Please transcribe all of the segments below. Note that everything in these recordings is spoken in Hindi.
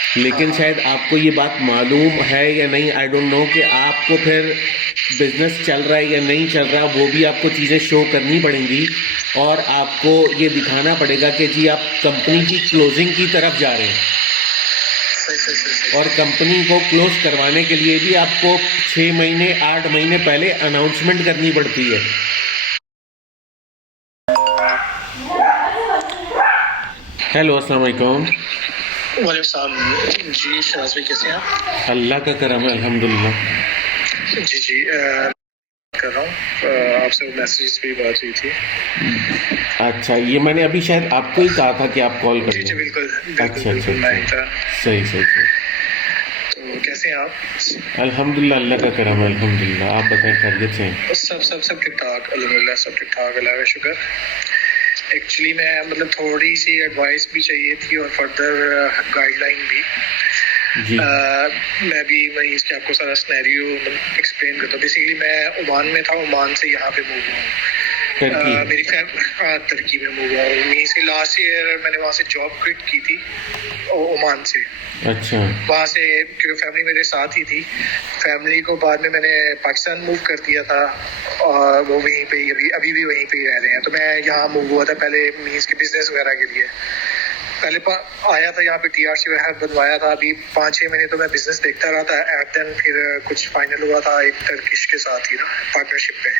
लेकिन शायद आपको ये बात मालूम है या नहीं, आई डोंट नो, कि आपको फिर बिजनेस चल रहा है या नहीं चल रहा, वो भी आपको चीज़ें शो करनी पड़ेंगी और आपको ये दिखाना पड़ेगा कि जी आप कंपनी की क्लोजिंग की तरफ जा रहे हैं। और कंपनी को क्लोज करवाने के लिए भी आपको 6 महीने 8 महीने पहले अनाउंसमेंट करनी पड़ती है। हेलो, अस्सलाम वालेकुम। वालेकुम जी। शहनाज भाई कैसे हैं आप? अल्लाह का करम है, अल्हम्दुलिल्लाह। जी जी कर रहा हूँ। आपसे मैसेज पे बात हुई थी। अच्छा, ये मैंने अभी शायद आपको ही कहा था कि आप कॉल कर जी जी लें। बिल्कुल अच्छा बिल्कुल अच्छा बिल्कुल मैं ही अच्छा, था। सही सही सही। तो कैसे हैं आप? अल्हम्दुलिल्लाह, अल्लाह का करम है, अल्हम्दुलिल्लाह। आप बताएं, खैरियत से हैं? सब ठीक ठाक अल्हम्दुलिल्लाह, सब ठीक ठाक, अल्लाह का शुक्र। एक्चुअली मैं मतलब थोड़ी सी एडवाइस भी चाहिए थी और फर्दर गाइडलाइन भी। जी मैं भी वही इसके आपको सारा सिनेरियो एक्सप्लेन करता हूँ। बेसिकली मैं ओमान में था, ओमान से यहाँ पे मूव हुआ टर्की। हूँ। मेरी तुर्की में मूव हुआ हूँ। मीन्स कि लास्ट ईयर मैंने वहाँ से जॉब क्विट की थी ओमान से। अच्छा वहाँ से क्योंकि फैमिली मेरे साथ ही थी, फैमिली को बाद में मैंने पाकिस्तान मूव कर दिया था और वो वहीं पे ही अभी भी वहीं पे ही रह रहे हैं। तो मैं यहाँ मूव हुआ था पहले मीन्स के बिजनेस वगैरह के लिए। पहले आया था यहाँ पे TRC वगैरह बनवाया था। अभी 5-6 महीने तो मैं बिजनेस देखता रहा था। एट देन फिर कुछ फाइनल हुआ था एक टर्किश के साथ ही ना, पार्टनरशिप में।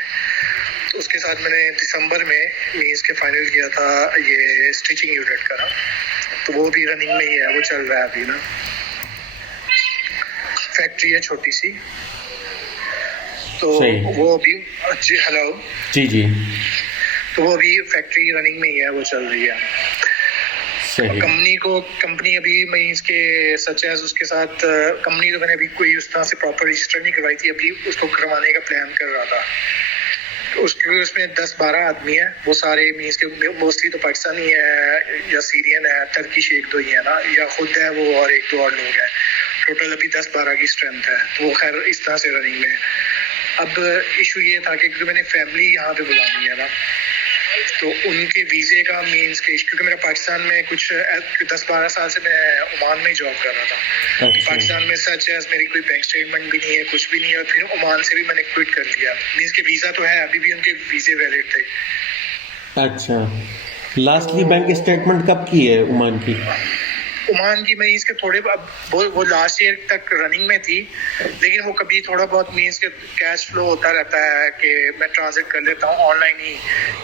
तो उसके साथ मैंने दिसंबर में मीन्स के फाइनल किया था ये स्टिचिंग यूनिट का ना। तो वो भी रनिंग में ही है, वो चल रहा है अभी ना। फैक्ट्री है छोटी सी, तो सही। वो अभी जी हेलो जी जी, तो वो अभी फैक्ट्री रनिंग में ही है, वो चल रही है। सही। कंपनी अभी मैं इसके सच है उसके साथ कंपनी तो मैंने अभी कोई उस तरह से प्रॉपर रजिस्टर नहीं करवाई थी, अभी उसको करवाने का प्लान कर रहा था। उसमें 10-12 आदमी है, वो सारे मीन्स के मोस्टली तो पाकिस्तानी है या सीरियन है, टर्किश 1-2 ही है ना, या खुद है वो और 1-2 और लोग हैं। टोटल अभी 10-12 की स्ट्रेंथ है। तो वो खैर इस तरह से रनिंग में। अब इशू ये था कि क्योंकि मैंने फैमिली यहाँ पे बुलानी है ना, तो उनके वीज़े का मीन्स के क्योंकि मेरा पाकिस्तान में कुछ 10-12 साल से मैं ओमान में जॉब कर रहा था। अच्छा पाकिस्तान में सच है मेरी कोई बैंक स्टेटमेंट भी नहीं है, कुछ भी नहीं है। और फिर ओमान से भी मैंने क्विट कर दिया। मीन्स के वीज़ा तो है, अभी भी उनके वीज़े वैलिड थे। अच्छा, लास्टली बैंक स्टेटमेंट कब की है ओमान की? ओमान की मैं इसके थोड़े अब वो लास्ट ईयर तक रनिंग में थी, लेकिन वो कभी थोड़ा बहुत मीन्स के कैश फ्लो होता रहता है कि मैं ट्रांजिट कर लेता हूँ ऑनलाइन ही।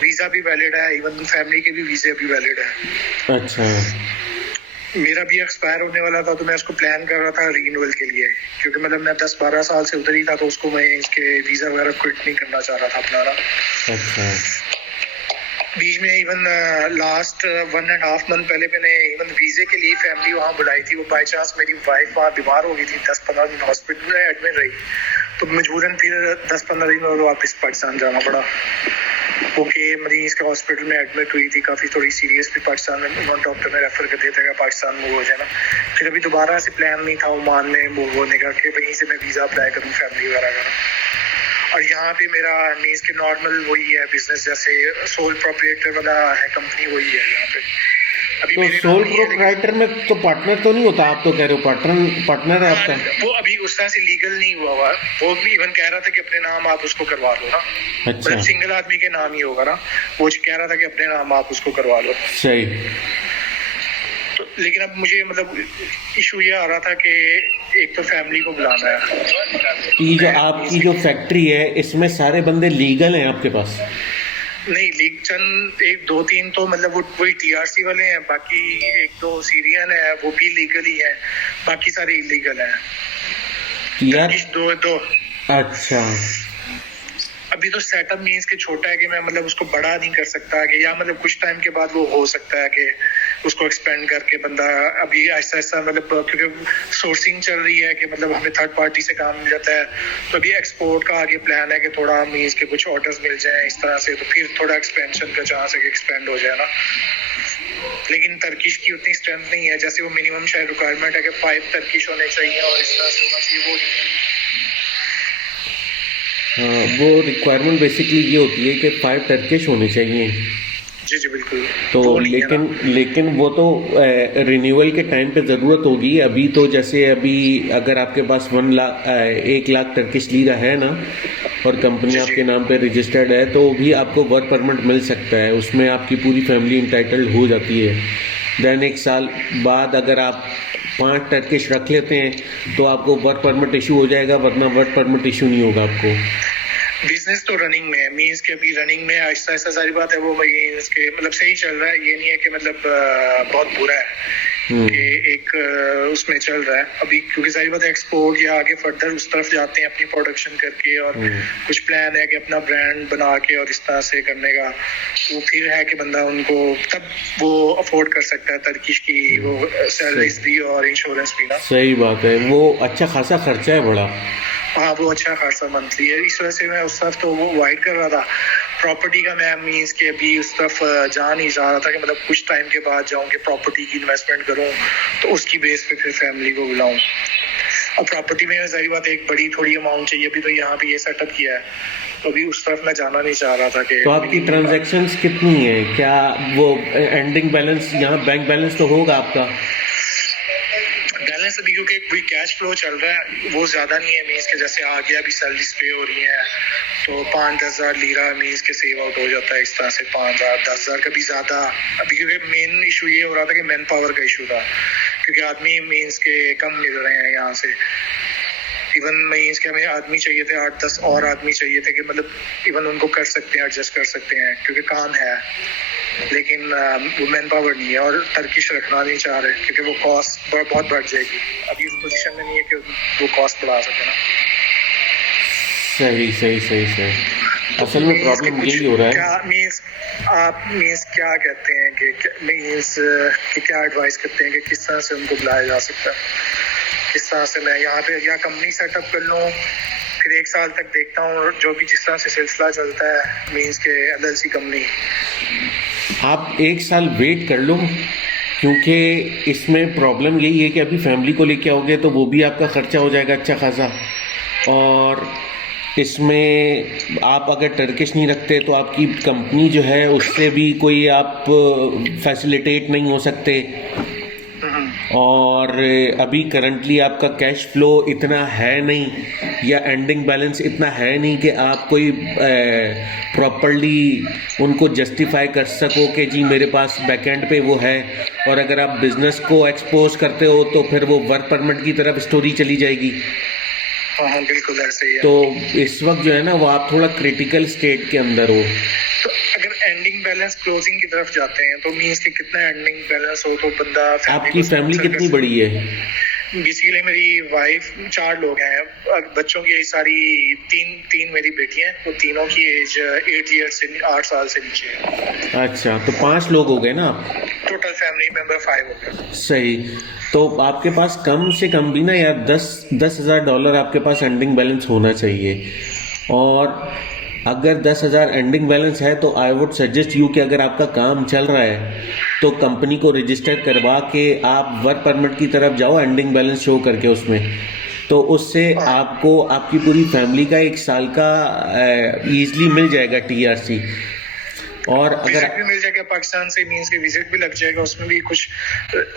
वीज़ा भी वैलिड है, इवन फैमिली के भी वीज़े भी वैलिड है। अच्छा मेरा भी एक्सपायर होने वाला था, तो मैं उसको प्लान कर रहा था रीनवल के लिए, क्योंकि मतलब मैं 10-12 साल से उधर ही था, तो उसको मैं इसके वीज़ा वगैरह क्विट नहीं करना चाह रहा था अपना ना। अच्छा बीच में इवन लास्ट 1.5 मंथ पहले मैंने इवन वीजे के लिए फैमिली वहाँ बुलाई थी। वो बाई चांस मेरी वाइफ वहाँ बीमार हो गई थी, 10-15 दिन हॉस्पिटल में एडमिट रही, तो मजबूरन फिर 10-15 दिन और वापस पाकिस्तान जाना पड़ा। ओके मरीज के हॉस्पिटल में एडमिट हुई थी, काफ़ी थोड़ी सीरियस भी। पाकिस्तान में डॉक्टर ने रेफर कर दिया था कि पाकिस्तान मूव हो जाना। फिर अभी दोबारा से प्लान नहीं था ओमान में मूव होने का कि वहीं से मैं वीज़ा अप्लाई करूँ फैमिली वगैरह का। और यहाँ पे मेरा मीन्स के नॉर्मल वही है बिजनेस, जैसे सोल प्रोप्राइटर वाला है कंपनी, वही है यहाँ पे अभी तो मेरे नाम सोल नहीं है। प्रोप्राइटर में तो पार्टनर तो नहीं होता? आप तो कह रहे हो पार्टनर है आपका। वो अभी उस तरह से लीगल नहीं हुआ हुआ। वो भी इवन कह रहा था कि अपने नाम आप उसको करवा लो ना, अच्छा मतलब सिंगल आदमी के नाम ही होगा ना। वो कह रहा था कि अपने नाम आप उसको करवा लो। सही। तो लेकिन अब मुझे मतलब इशू ये आ रहा था कि एक तो फैमिली को बुलाना है। ये जो आपकी जो फैक्ट्री है, इसमें सारे बंदे लीगल हैं आपके पास? नहीं, लीग चंद 1-2-3 तो मतलब वो वही TRC वाले हैं, बाकी 1-2 सीरियन है, वो भी लीगल ही है, बाकी सारे इलीगल हैं यार। दो। अच्छा अभी तो सेटअप मीन्स के छोटा है कि मैं मतलब उसको बड़ा नहीं कर सकता कि, या मतलब कुछ टाइम के बाद वो हो सकता है कि उसको एक्सपेंड करके बंदा अभी ऐसा ऐसा मतलब क्योंकि सोर्सिंग चल रही है कि मतलब हमें थर्ड पार्टी से काम मिल जाता है। तो अभी एक्सपोर्ट का आगे प्लान है कि थोड़ा मीन्स के कुछ ऑर्डर्स मिल जाए इस तरह से, तो फिर थोड़ा एक्सपेंशन का चांस है कि एक्सपेंड हो जाए ना। लेकिन तर्किश की उतनी स्ट्रेंथ नहीं है, जैसे वो मिनिमम शायद रिक्वायरमेंट है कि 5 तर्किश होने चाहिए और इस तरह से होना चाहिए, वो नहीं है। हाँ, वो रिक्वायरमेंट बेसिकली ये होती है कि 5 टर्किश होने चाहिए। जी जी बिल्कुल। तो वो नहीं है ना। लेकिन वो तो रिन्यूअल के टाइम पे ज़रूरत होगी। अभी तो जैसे अभी अगर आपके पास 1 लाख टर्किश लीरा है ना, और कंपनी जी जी। आपके नाम पे रजिस्टर्ड है, तो भी आपको वर्क परमिट मिल सकता है। उसमें आपकी पूरी फैमिली इंटाइटल्ड हो जाती है। देन 1 साल बाद अगर आप 5 टर्किश रख लेते हैं तो आपको वर्क परमिट इशू हो जाएगा, वरना वर्क परमिट इशू नहीं होगा आपको। बिजनेस तो रनिंग में है, मीन्स के अभी रनिंग में आहिस्ता आहिस्ता सारी बात है, वो मीन्स के मतलब सही चल रहा है। ये नहीं है कि मतलब बहुत बुरा है कि एक उसमें चल रहा है अभी, क्योंकि सारी बात है एक्सपोर्ट या आगे फर्दर उस तरफ जाते हैं अपनी प्रोडक्शन करके, और कुछ प्लान है कि अपना ब्रांड बना के और इस तरह से करने का। वो फिर है कि बंदा उनको तब वो अफोर्ड कर सकता है टर्किश की वो सैलरीज भी और इंश्योरेंस भी ना। सही बात है, वो अच्छा खासा खर्चा है बड़ा। हाँ वो अच्छा खासा मंथली है, इस वजह से मैं उस तरफ तो वो अवॉइड कर रहा था प्रॉपर्टी का। मैं मीन्स के अभी उस तरफ जा नहीं जा रहा था कि मतलब कुछ टाइम के बाद जाऊँ कि प्रॉपर्टी की इन्वेस्टमेंट करूँ, तो उसकी बेस पे फिर फैमिली को बुलाऊँ। और प्रॉपर्टी में सारी बात एक बड़ी थोड़ी अमाउंट चाहिए, अभी तो यहाँ पे ये सेटअप किया है, तो अभी उस तरफ मैं जाना नहीं चाह रहा था कि। तो आपकी ट्रांजैक्शंस कितनी है? क्या वो एंडिंग बैलेंस, यहाँ बैंक बैलेंस तो होगा आपका? बैलेंस अभी क्योंकि कोई कैश फ्लो चल रहा है वो ज्यादा नहीं है, मीन्स के जैसे आ गया अभी सैलरीज पे हो रही है तो 5-10 हज़ार लीरा मीन्स के सेव आउट हो जाता है इस तरह से। 5,000-10,000 का भी ज्यादा अभी, क्योंकि मेन इशू ये हो रहा था कि मैन पावर का इशू था, क्योंकि आदमी मीन्स के कम मिल रहे हैं यहाँ से। इवन मीन्स के हमें आदमी चाहिए थे 8-10 और आदमी चाहिए थे कि मतलब इवन उनको कर सकते हैं, एडजस्ट कर सकते हैं क्योंकि काम है, लेकिन वो मैन पावर नहीं है और टर्किश रखना नहीं चाह रहे क्योंकि वो कॉस्ट बहुत बढ़ जाएगी। अभी उस पोजीशन में नहीं है कि वो कॉस्ट बढ़ा सके ना। सही सही सही सही। असल में प्रॉब्लम यही हो रहा है। क्या मीन्स आप मीन्स क्या कहते हैं कि मीन्स कि क्या एडवाइस करते हैं कि किस तरह से उनको बुलाया जा सकता है, किस तरह से मैं यहाँ पे या कंपनी सेटअप कर लूँ, फिर 1 साल तक देखता हूँ जो भी जिस तरह से सिलसिला चलता है मीन्स के एलएलसी कंपनी। आप 1 साल वेट कर लो, क्योंकि इसमें प्रॉब्लम यही है कि अभी फैमिली को लेके आओगे तो वो भी आपका खर्चा हो जाएगा अच्छा खासा, और इसमें आप अगर टर्किश नहीं रखते तो आपकी कंपनी जो है उससे भी कोई आप फैसिलिटेट नहीं हो सकते। और अभी करंटली आपका कैश फ्लो इतना है नहीं, या एंडिंग बैलेंस इतना है नहीं कि आप कोई प्रॉपरली उनको जस्टिफाई कर सको कि जी मेरे पास बैकएंड पे वो है। और अगर आप बिजनेस को एक्सपोज करते हो तो फिर वो वर्क परमिट की तरफ स्टोरी चली जाएगी। हाँ बिल्कुल ऐसे ही है। तो इस वक्त जो है ना वो आप थोड़ा क्रिटिकल स्टेट के अंदर हो। तो अगर एंडिंग बैलेंस क्लोजिंग की तरफ जाते हैं तो मीन्स के कितना एंडिंग बैलेंस हो तो बंदा आपकी फैमिली कितनी बड़ी है? बेसिकली मेरी वाइफ 4 लोग हैं, बच्चों की एज सारी तीन मेरी बेटियां हैं, वो तीनों की एज 8 साल से नीचे है। अच्छा, तो 5 लोग हो गए ना आप? टोटल फैमिली मेंबर 5 हो गए। सही। तो आपके पास कम से कम भी ना यार $10,000 आपके पास एंडिंग बैलेंस होना चाहिए। और अगर 10,000 एंडिंग बैलेंस है तो आई वुड सजेस्ट यू कि अगर आपका काम चल रहा है तो कंपनी को रजिस्टर करवा के आप वर्क परमिट की तरफ जाओ, एंडिंग बैलेंस शो करके उसमें। तो उससे आपको आपकी पूरी फैमिली का 1 साल का ईजिली मिल जाएगा TRC। और अगर भी मिल जाएगा पाकिस्तान से, मींस के विजिट भी लग जाएगा, उसमें भी कुछ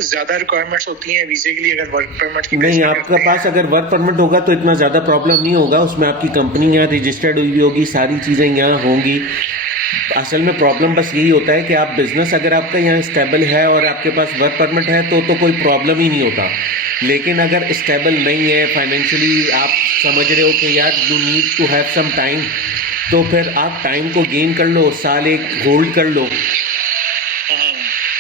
ज्यादा रिक्वायरमेंट्स होती हैं वीजे के लिए अगर वर्क परमिट की नहीं, आपके पास अगर वर्क परमिट होगा तो इतना ज़्यादा प्रॉब्लम नहीं होगा। उसमें आपकी कंपनी यहाँ रजिस्टर्ड हुई होगी, सारी चीज़ें यहाँ होंगी। असल में प्रॉब्लम बस यही होता है कि आप बिजनेस अगर आपका यहाँ स्टेबल है और आपके पास वर्क परमिट है तो कोई प्रॉब्लम ही नहीं होता। लेकिन अगर स्टेबल नहीं है फाइनेंशियली, आप समझ रहे हो कि यार you need to have some time, तो फिर आप टाइम को गेन कर लो, साल 1 होल्ड कर लो,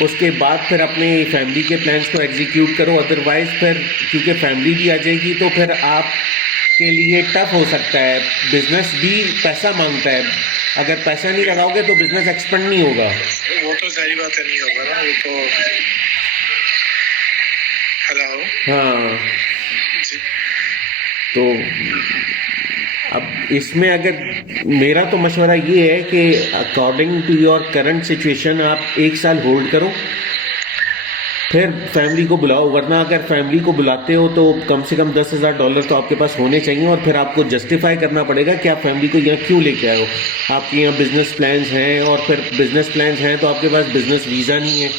उसके बाद फिर अपने फैमिली के प्लान्स को एग्जीक्यूट करो। अदरवाइज फिर क्योंकि फैमिली भी आ जाएगी तो फिर आपके लिए टफ हो सकता है। बिजनेस भी पैसा मांगता है, अगर पैसा नहीं लगाओगे तो बिजनेस एक्सपेंड नहीं होगा। वो तो सारी बात नहीं होगा ना, वो तो। हेलो। हाँ, तो अब इसमें अगर मेरा तो मशवरा ये है कि according to your current situation आप 1 साल होल्ड करो। फिर फैमिली को बुलाओ, वरना अगर फैमिली को बुलाते हो तो कम से कम $10,000 तो आपके पास होने चाहिए, और फिर आपको जस्टिफाई करना पड़ेगा कि आप फैमिली को यहाँ क्यों लेके आए हो। आपके यहाँ बिजनेस प्लान्स हैं, और फिर बिजनेस प्लान्स हैं तो आपके पास बिजनेस वीज़ा नहीं है।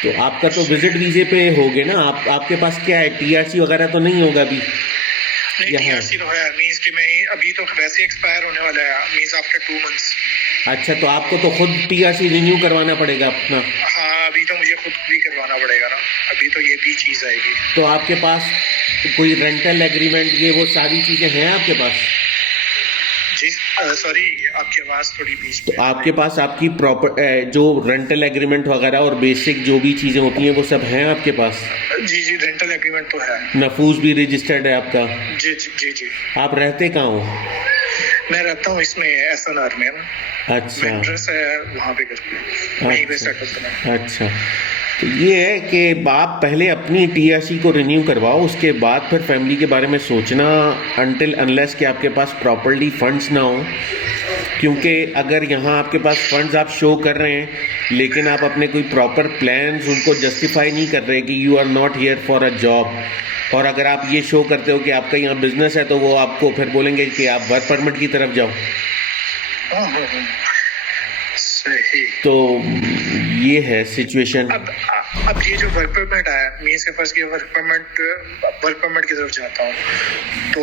तो आपका तो विजिट वीजे पे होगे ना, आपके पास क्या है, टीआरसी वगैरह तो नहीं होगा अभी नहीं, यहाँ? टीआरसी तो है, मींस कि मैं अभी तो वैसे एक्सपायर होने वाला है, मींस आफ्टर 2 मंथ्स। अच्छा, तो आपको तो खुद टीआरसी रिन्यू करवाना पड़ेगा अपना? हाँ, अभी तो मुझे खुद भी करवाना पड़ेगा ना, अभी तो ये भी चीज़ आएगी। तो आपके पास कोई रेंटल एग्रीमेंट, ये वो सारी चीज़ें हैं आपके पास? जी सॉरी, आपकी आवाज़ थोड़ी बीच में। तो आपके पास आपकी प्रॉपर जो रेंटल एग्रीमेंट वगैरह और बेसिक जो भी चीज़ें होती हैं वो सब हैं आपके पास? जी जी, रेंटल एग्रीमेंट तो है। नफूस भी रजिस्टर्ड है आपका? जी जी जी जी। आप रहते कहाँ हो? मैं रहता हूँ इसमें एसएनआर में ना, अच्छा एड्रेस है वहाँ पे करके, वहीं पे अच्छा सेटल करना। अच्छा। तो ये है कि आप पहले अपनी टीआरसी को रिन्यू करवाओ, उसके बाद फिर फैमिली के बारे में सोचना, अनटिल अनलेस कि आपके पास प्रॉपर्ली फंड्स ना हो। क्योंकि अगर यहाँ आपके पास फंड्स आप शो कर रहे हैं लेकिन आप अपने कोई प्रॉपर प्लान्स उनको जस्टिफाई नहीं कर रहे कि you are not here for a job, और अगर आप ये शो करते हो कि आपका यहाँ बिजनेस है तो वो आपको फिर बोलेंगे कि आप वर्क परमिट की तरफ जाओ। सही। तो ये है सिचुएशन। अब ये जो वर्क परमिट आया, मीन्स के फर्स्ट वर्क परमिट की तरफ जाता हूँ, तो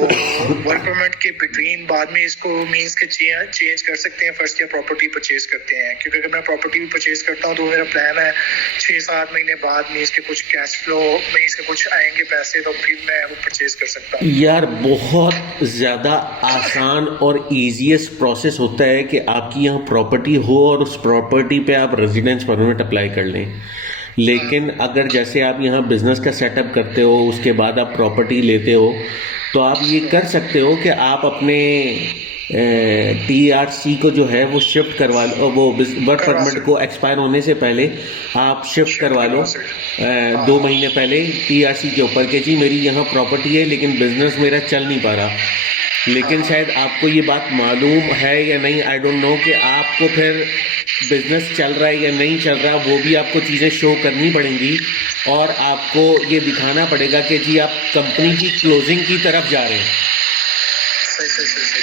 वर्क परमिट के बिटवीन बाद में इसको मीन्स के चेंज कर सकते हैं फर्स्ट, या प्रॉपर्टी परचेज करते हैं? क्योंकि अगर मैं प्रॉपर्टी भी परचेज करता हूँ तो मेरा प्लान है 6-7 महीने बाद मीन्स के कुछ कैश फ्लो मीन्स के कुछ आएंगे पैसे, तो फिर मैं वो परचेज कर सकता हूँ। यार बहुत ज़्यादा आसान और ईजीएस्ट प्रोसेस होता है कि आपकी यहाँ प्रॉपर्टी हो और उस प्रॉपर्टी पे आप रेजिडेंस परमिट अप्लाई कर लें। लेकिन अगर जैसे आप यहाँ बिजनेस का सेटअप करते हो उसके बाद आप प्रॉपर्टी लेते हो, तो आप ये कर सकते हो कि आप अपने टीआरसी को जो है वो शिफ्ट करवा लो, वो वर्क परमिट को एक्सपायर होने से पहले आप शिफ्ट करवा लो 2 महीने पहले टीआरसी के ऊपर कि जी मेरी यहाँ प्रॉपर्टी है लेकिन बिजनेस मेरा चल नहीं पा रहा। लेकिन शायद आपको ये बात मालूम है या नहीं, आई डोंट नो, कि आपको फिर बिजनेस चल रहा है या नहीं चल रहा, वो भी आपको चीज़ें शो करनी पड़ेंगी, और आपको ये दिखाना पड़ेगा कि जी आप कंपनी की क्लोजिंग की तरफ जा रहे हैं।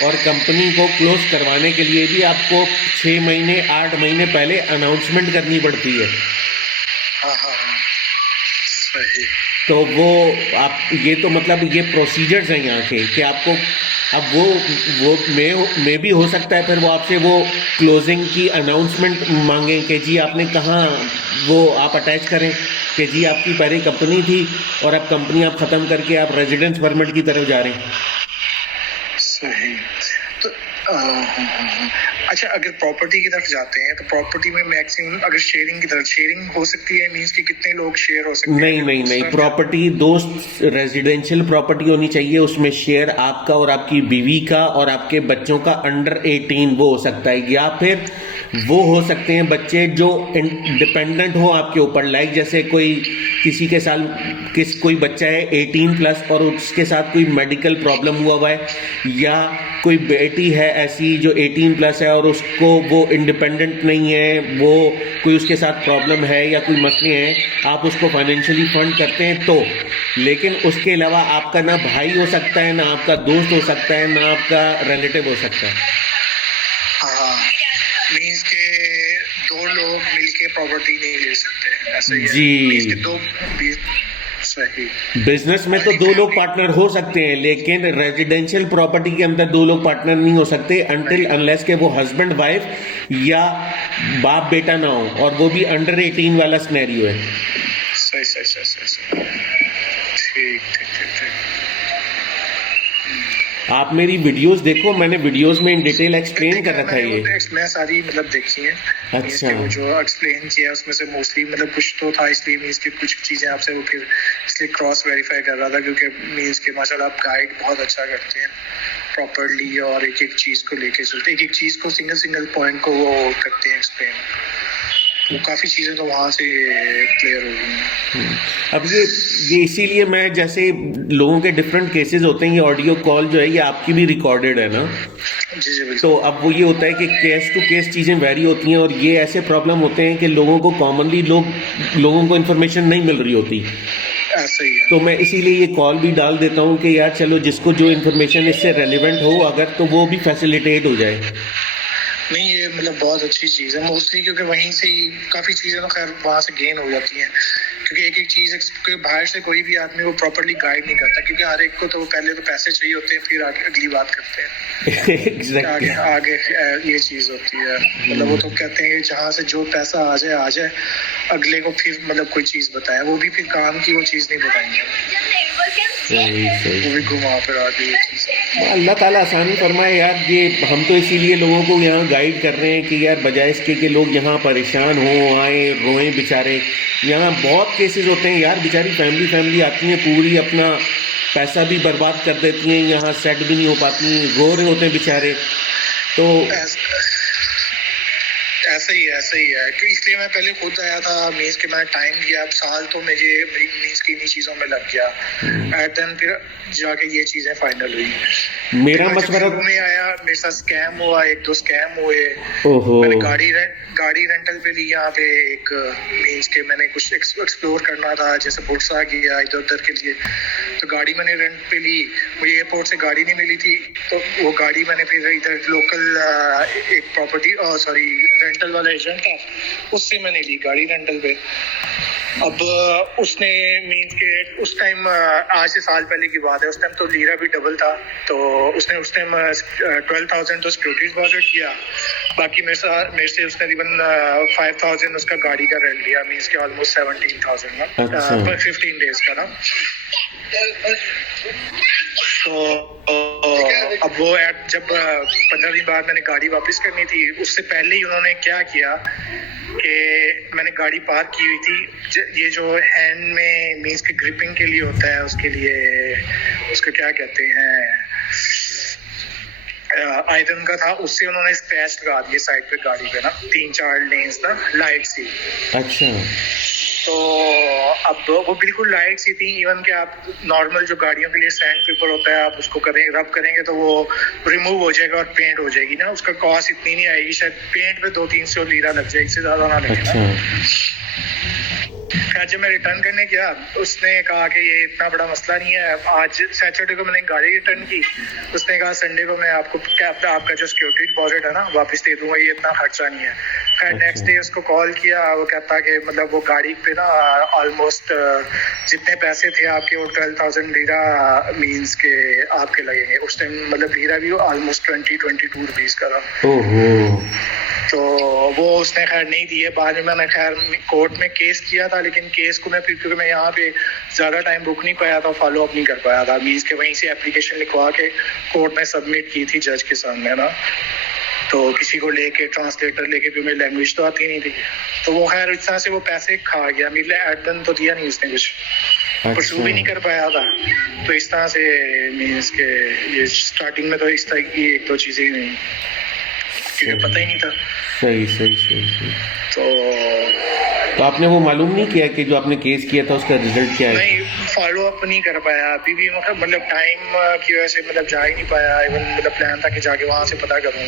और कंपनी को क्लोज करवाने के लिए भी आपको 6 महीने 8 महीने पहले अनाउंसमेंट करनी पड़ती है। सही। तो वो आप ये तो मतलब ये प्रोसीजर्स हैं यहाँ के कि आपको अब वो मे भी हो सकता है फिर वो आपसे वो क्लोजिंग की अनाउंसमेंट मांगे कि जी आपने कहाँ, वो आप अटैच करें कि जी आपकी पहले कंपनी थी और अब कंपनी आप ख़त्म करके आप रेजिडेंस परमिट की तरफ जा रहे हैं। सही। तो अच्छा, अगर प्रॉपर्टी की तरफ जाते हैं तो प्रॉपर्टी में मैक्सिमम अगर शेयरिंग की तरफ शेयरिंग हो सकती है, मींस कि कितने लोग शेयर हो सकते हैं? नहीं, प्रॉपर्टी दोस्त रेजिडेंशियल प्रॉपर्टी होनी चाहिए, उसमें शेयर आपका और आपकी बीवी का और आपके बच्चों का अंडर 18 वो हो सकता है, या फिर वो हो सकते हैं बच्चे जो डिपेंडेंट हो आपके ऊपर, लाइक जैसे किसी के साथ कोई बच्चा है 18+ और उसके साथ कोई मेडिकल प्रॉब्लम हुआ है, या कोई बेटी है ऐसी जो 18+ है और उसको वो इंडिपेंडेंट नहीं है, वो कोई उसके साथ प्रॉब्लम है या कोई मसले हैं, आप उसको फाइनेंशियली फंड करते हैं तो। लेकिन उसके अलावा आपका ना भाई हो सकता है, ना आपका दोस्त हो सकता है, ना आपका रिलेटिव हो सकता है। हाँ, मींस के 2 लोग मिलके प्रॉपर्टी नहीं ले सकते, ऐसा ही है? जी। मींस के 2 सही। बिजनेस में तो 2 लोग पार्टनर हो सकते हैं, लेकिन रेजिडेंशियल प्रॉपर्टी के अंदर 2 लोग पार्टनर नहीं हो सकते अनटिल अनलेस के वो हस्बैंड वाइफ या बाप बेटा ना हो, और वो भी अंडर 18 वाला सिनेरियो है। सही। ठीक। आप मेरी वीडियोस देखो, मैंने वीडियोस में इन डिटेल एक्सप्लेन कर रखा है ये। मैं सारी मतलब देखी है। अच्छा। वो जो एक्सप्लेन किया उसमें से मोस्टली मतलब कुछ तो था, इसलिए मींस की कुछ चीजें आपसे वो फिर इसलिए क्रॉस वेरीफाई कर रहा था, क्योंकि मींस के माशाल्लाह आप गाइड बहुत अच्छा करते हैं प्रॉपर्ली, और एक चीज को लेके चलते, एक चीज को सिंगल पॉइंट को वो करते हैं एक्सप्लेन। वो काफ़ी चीज़ें तो वहाँ से क्लियर हो गई हैं। अब ये इसीलिए मैं, जैसे लोगों के डिफरेंट केसेस होते हैं, ये ऑडियो कॉल जो है ये आपकी भी रिकॉर्डेड है ना, जी जी बिल्कुल। तो अब वो ये होता है कि केस टू केस चीज़ें वेरी होती हैं, और ये ऐसे प्रॉब्लम होते हैं कि लोगों को कॉमनली लोगों को इन्फॉर्मेशन नहीं मिल रही होती, ऐसा ही है। तो मैं इसीलिए ये कॉल भी डाल देता हूँ कि यार चलो जिसको जो इन्फॉर्मेशन इससे रेलिवेंट हो अगर, तो वो भी फैसिलिटेट हो जाए। नहीं ये मतलब बहुत अच्छी चीज़ है मोस्टली, क्योंकि वहीं से ही काफ़ी चीज़ें तो खैर वहाँ से गेन हो जाती हैं, क्योंकि एक एक चीज़ बाहर से कोई भी आदमी वो प्रॉपर्ली गाइड नहीं करता, क्योंकि हर एक को तो पहले तो पैसे चाहिए होते हैं, फिर आगे अगली बात करते हैं। एग्जैक्टली। आगे ये चीज़ होती है, मतलब वो तो कहते हैं कि जहाँ से जो पैसा आ जाए अगले को फिर मतलब कोई चीज़ बताए, वो भी फिर काम की वो चीज़ नहीं बताएंगे, वो भी घुमा फिर आगे ये चीज़। अल्लाह ताला आसानी फरमाए यार, ये हम तो इसीलिए लोगों को यहाँ गाइड कर रहे हैं कि यार बजाय इसके कि लोग यहाँ परेशान हों, आए रोएं बेचारे, यहाँ बहुत केसेस होते हैं यार, बेचारी फैमिली आती हैं पूरी, अपना पैसा भी बर्बाद कर देती हैं, यहाँ सेट भी नहीं हो पाती, रो रहे होते हैं बेचारे। तो ऐसा ही है कि इसलिए मैं पहले खुद आया था, मीन्स के मैं टाइम दिया, अब साल तो मुझे मीन्स की इन्हीं चीज़ों में लग गया, एट देन फिर जाके ये चीज़ें फाइनल हुई। मेरा मशवरा में आया, मेरे साथ स्कैम हुआ, एक दो स्कैम हुए। ओहो। मैंने गाड़ी रेंटल पे ली यहाँ पे, एक मीन्स के मैंने कुछ एक्सप्लोर करना था, जैसे बुक्स आ गया इधर उधर के लिए, तो गाड़ी मैंने रेंट पे ली, मुझे एयरपोर्ट से गाड़ी नहीं मिली थी, तो वो गाड़ी मैंने फिर इधर लोकल एक प्रॉपर्टी रेंटल वाला एजेंट था, उससे मैंने ली गाड़ी रेंटल पे। अब उसने मीन्स के उस टाइम, आज से साल पहले की बात है, उस टाइम तो लीरा भी डबल था, तो उसने उस टाइम 12,000 तो सिक्योरिटी डिपॉजिट किया, बाकी मेरे से उसने तकरीबन 5,000 उसका गाड़ी का रेंट लिया, मीन्स के ऑलमोस्ट 17,000 ना, 15 डेज का ना। तो अब वो जब 15 दिन बाद मैंने गाड़ी वापस करनी थी, उससे पहले ही उन्होंने क्या किया कि मैंने गाड़ी पार्क की हुई थी, ये जो हैंड में मीन्स के ग्रिपिंग के लिए होता है, उसके लिए उसको क्या कहते हैं, आयरन का था, उससे उन्होंने स्क्रैच लगा दिए साइड पे गाड़ी पे ना, 3-4 लेन्स ना लाइट सी। अच्छा। तो अब वो बिल्कुल लाइट सी थी, इवन कि आप नॉर्मल जो गाड़ियों के लिए सैंड पेपर होता है, आप उसको रब करेंगे तो वो रिमूव हो जाएगा और पेंट हो जाएगी ना, उसका कॉस्ट इतनी नहीं आएगी, शायद पेंट पे 200-300 लीरा लग जाए, इससे ज्यादा ना लगे। अच्छा। खैर जब मैं रिटर्न करने गया, उसने कहा कि ये इतना बड़ा मसला नहीं है, आज सैटरडे को मैंने गाड़ी रिटर्न की, उसने कहा संडे को मैं आपको आपका जो सिक्योरिटी डिपॉजिट है ना वापस दे दूंगा, ये इतना खर्चा नहीं है। खैर नेक्स्ट डे उसको कॉल किया, वो कहता कि मतलब वो गाड़ी पे ना ऑलमोस्ट जितने पैसे थे आपके, वो 12,000 लीरा मीन्स के आपके लगेंगे। उस टाइम मतलब लीरा भी ऑलमोस्ट 22 रुपीज का था। ओहो। तो वो उसने खैर नहीं दिए। बाद में मैंने खैर कोर्ट में केस किया था, लेकिन केस को मैं फिर क्योंकि मैं यहाँ पे ज़्यादा टाइम रुक नहीं पाया था, फॉलो अप नहीं कर पाया था, मीन्स के वहीं से एप्लीकेशन लिखवा के कोर्ट में सबमिट की थी जज के सामने ना। तो किसी को लेके ट्रांसलेटर लेके, क्योंकि मेरी लैंग्वेज तो आती नहीं थी, तो वो खैर इस तरह से वो पैसे खा गया, मेरे एडन तो दिया नहीं उसने, कुछ परसू भी नहीं कर पाया था। तो इस तरह से मीन्स के ये स्टार्टिंग में तो इस तरह की एक दो चीज़ें ही नहीं, क्योंकि पता ही नहीं था। सही। तो आपने वो मालूम नहीं किया कि जो आपने केस किया था उसका रिजल्ट क्या है? नहीं, फॉलो अप नहीं कर पाया अभी भी, मतलब टाइम की वजह से मतलब जा ही नहीं पाया। इवन मतलब प्लान था कि जाके वहाँ से पता करूँ।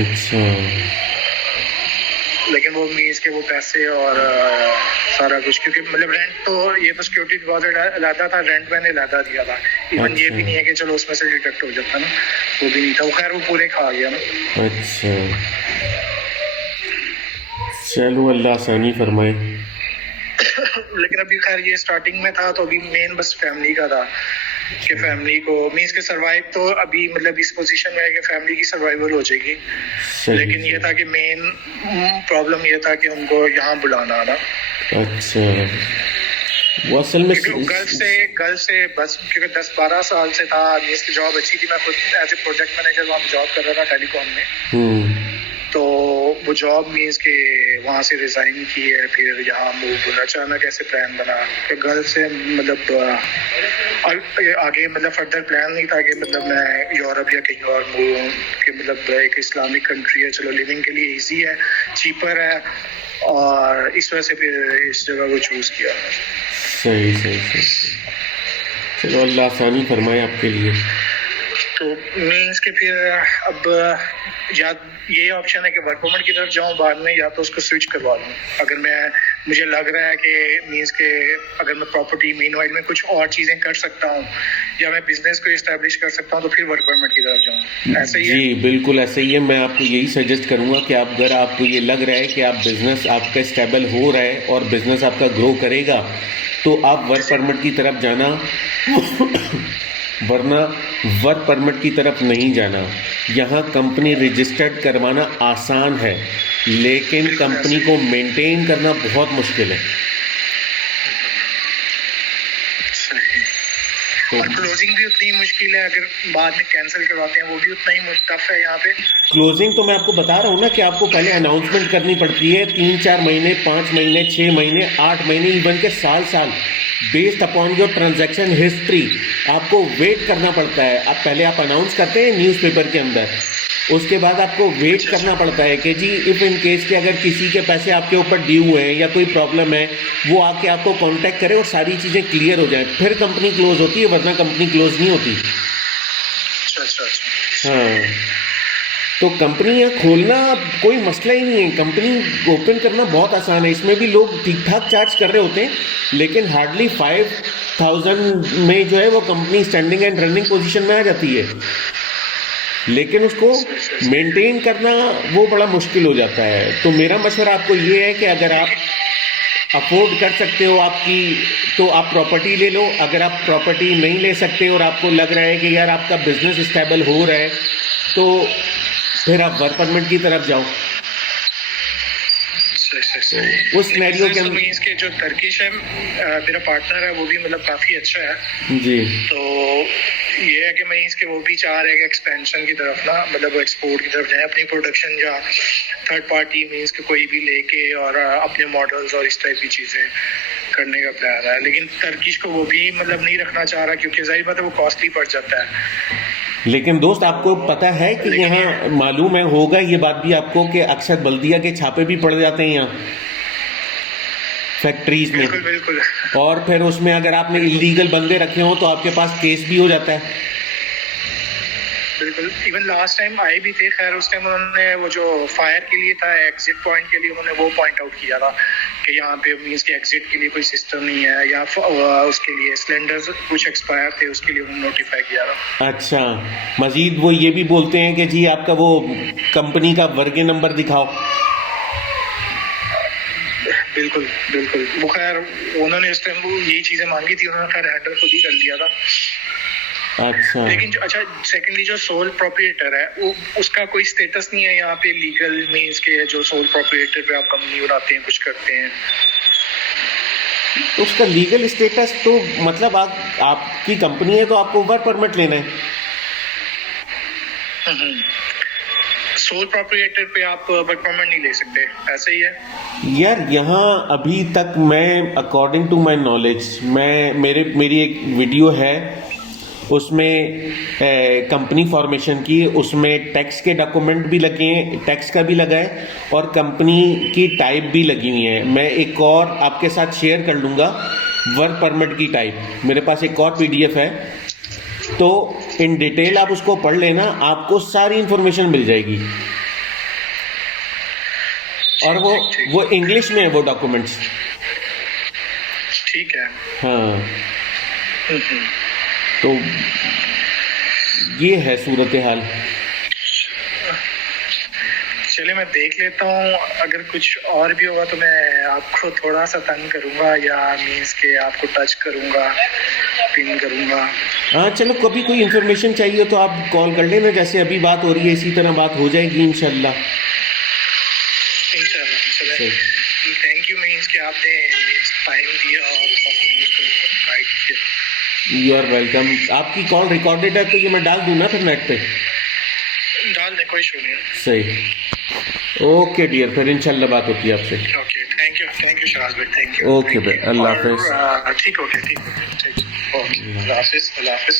अच्छा। लेकिन वो मीन्स के वो पैसे और सारा कुछ, क्योंकि मतलब रेंट तो ये तो सिक्योरिटी डिपॉजिट लाता था, रेंट मैंने लाता दिया था। इवन ये भी नहीं है कि चलो उसमें से डिडक्ट हो जाता ना, वो भी नहीं था। वो खैर वो पूरे खा गया ना। अच्छा, चलो अल्लाह आसानी फरमाए। लेकिन अभी खैर ये स्टार्टिंग में था, तो अभी मेन बस फैमिली का था कि फैमिली को मीन्स के सर्वाइव, तो अभी मतलब इस पोजीशन में है कि फैमिली की सर्वाइवल हो जाएगी। लेकिन ये था कि मेन प्रॉब्लम ये था कि उनको यहाँ बुलाना ना। अच्छा, वो असल में गर्ल से बस, क्योंकि 10-12 साल से था, इसकी जॉब अच्छी थी। मैं खुद एज ए प्रोजेक्ट मैनेजर वहाँ जॉब कर रहा था टेलीकॉम में। तो वो जॉब मीन्स के वहाँ से रिजाइन की है, फिर यहाँ मूव अचानक ऐसे प्लान बना कि गल्फ से मतलब आगे मतलब फर्दर प्लान नहीं था कि मतलब मैं यूरोप या कहीं और मूव हूँ, कि मतलब एक इस्लामिक कंट्री है, चलो लिविंग के लिए इजी है, चीपर है, और इस वजह से फिर इस जगह को चूज़ किया। सही सही सही सही। चलो अल्लाह आसानी फरमाए आपके लिए। तो मीन्स के फिर अब या ये ऑप्शन है कि वर्क परमिट की तरफ जाऊं बाद में, या तो उसको स्विच करवा लूं। अगर मुझे लग रहा है कि मीन्स के अगर मैं प्रॉपर्टी मीनवाइल में कुछ और चीज़ें कर सकता हूं या मैं बिजनेस को इस्टेब्लिश कर सकता हूं, तो फिर वर्क परमिट की तरफ जाऊं। ऐसा ही है? जी बिल्कुल ऐसा ही है। मैं आपको यही सजेस्ट करूंगा कि आप अगर आपको ये लग रहा है कि आप बिजनेस आपका स्टेबल हो रहा है और बिजनेस आपका ग्रो करेगा, तो आप वर्क परमिट की तरफ जाना, वरना वर्क परमिट की तरफ नहीं जाना। यहाँ कंपनी रजिस्टर्ड करवाना आसान है, लेकिन कंपनी को मेंटेन करना बहुत मुश्किल है। और क्लोजिंग भी उतनी मुश्किल है, अगर बाद में कैंसिल करवाते हैं वो भी उतना ही टफ है यहाँ पे। क्लोजिंग तो मैं आपको बता रहा हूँ ना कि आपको पहले अनाउंसमेंट करनी पड़ती है 3-4 महीने, 5 महीने, 6 महीने, 8 महीने, इवन के साल based upon your transaction history आपको वेट करना पड़ता है। अब पहले आप अनाउंस करते हैं न्यूज़पेपर के अंदर, उसके बाद आपको वेट करना पड़ता है कि जी इफ़ इन केस के अगर किसी के पैसे आपके ऊपर ड्यू हुए हैं या कोई प्रॉब्लम है, वो आके आपको कांटेक्ट करे और सारी चीज़ें क्लियर हो जाएं, फिर कंपनी क्लोज होती है, वरना कंपनी क्लोज नहीं होती। अच्छा। हाँ, तो कंपनी यहाँ खोलना कोई मसला ही नहीं है, कंपनी ओपन करना बहुत आसान है। इसमें भी लोग ठीक ठाक चार्ज कर रहे होते हैं, लेकिन हार्डली 5,000 में जो है वो company standing and running position में आ जाती है, लेकिन उसको मेंटेन करना वो बड़ा मुश्किल हो जाता है। तो मेरा मशवरा आपको ये है कि अगर आप अफोर्ड कर सकते हो तो आप प्रॉपर्टी ले लो। अगर आप प्रॉपर्टी नहीं ले सकते और आपको लग रहा है कि यार आपका बिजनेस स्टेबल हो रहा है, तो फिर आप वर्क परमिट की तरफ जाओ। उस सिनेरियो के अंदर इसके जो टर्किश है मेरा पार्टनर है, वो भी मतलब काफी अच्छा है जी। तो ये है कि मैं इसके वो भी चाह रहे हैं कि एक्सपेंशन की तरफ ना, मतलब एक्सपोर्ट की तरफ जाए, अपनी प्रोडक्शन या थर्ड पार्टी मीन्स के कोई भी लेके और अपने मॉडल्स और इस टाइप की चीजें करने का प्लान है। लेकिन टर्किश को वो भी मतलब नहीं रखना चाह रहा, क्योंकि जाहिर बात है वो कॉस्टली पड़ जाता है। लेकिन दोस्त आपको पता है कि यहाँ मालूम है होगा ये बात भी आपको कि अक्सर बल्दिया के छापे भी पड़ जाते हैं यहाँ फैक्ट्रीज में। बिल्कुल। और फिर उसमें अगर आपने इलीगल बंदे रखे हो तो आपके पास केस भी हो जाता है। बिल्कुल। इवन लास्ट टाइम आए भी थे, खैर उस टाइम उन्होंने वो जो फायर के लिए था, एग्जिट पॉइंट के लिए उन्होंने वो पॉइंट आउट किया था कि यहाँ पे मीन्स के एग्जिट के लिए कोई सिस्टम नहीं है, या उसके लिए सिलेंडर्स कुछ एक्सपायर थे, उसके लिए उन्होंने नोटिफाई किया था। अच्छा, मजीद वो ये भी बोलते हैं कि जी आपका वो कंपनी का वर्गे नंबर दिखाओ। बिल्कुल। वो खैर उन्होंने इस टाइम वो यही चीजें मांगी थी, उन्होंने खैर हैंडल खुद ही कर लिया था। अच्छा, लेकिन सेकेंडली जो सोल प्रोप्रिएटर है वो उसका कोई स्टेटस नहीं है यहाँ पे लीगल मीन्स के, जो सोल प्रोप्रिएटर पे आप कंपनी बनाते हैं, कुछ करते हैं, तो उसका लीगल स्टेटस तो मतलब आपकी कंपनी है तो आपको वर्क परमिट लेना है। सोल प्रोप्रिएटर पे आप वर्क परमिट नहीं ले सकते, ऐसा ही है यार। यहाँ अभी तक मैं अकॉर्डिंग टू माय नॉलेज मेरी एक वीडियो है, उसमें कंपनी फॉर्मेशन की, उसमें टैक्स के डॉक्यूमेंट भी लगे हैं, टैक्स का भी लगा है और कंपनी की टाइप भी लगी हुई है। मैं एक और आपके साथ शेयर कर लूँगा वर्क परमिट की टाइप, मेरे पास एक और PDF है, तो इन डिटेल आप उसको पढ़ लेना, आपको सारी इंफॉर्मेशन मिल जाएगी। और वो इंग्लिश में है वो डॉक्यूमेंट्स। ठीक है। हाँ, तो ये है सूरत हाल। चलिए मैं देख लेता हूँ, अगर कुछ और भी होगा तो मैं आपको थोड़ा सा तंग करूँगा या मीन्स के आपको टच करूँगा, पिन करूँगा। हाँ चलो, कभी कोई इन्फॉर्मेशन चाहिए तो आप कॉल कर लेना, जैसे अभी बात हो रही है इसी तरह बात हो जाएगी इंशाल्लाह। थैंक यू मीन्स कि आपने टाइम दिया और गाइड किया। You are welcome. आपकी कॉल रिकॉर्डेड है तो ये मैं डाल दूँ ना फिर नेट पे? डाल दें, कोई इशू नहीं है। सही। ओके डियर, फिर इंशाल्लाह बात होती है आपसे। ओके, थैंक यू शहबाज भाई, थैंक यू। ओके भाई, अल्लाह हाफिज। ठीक, ओके, ठीक, ओके, अल्लाह हाफिज।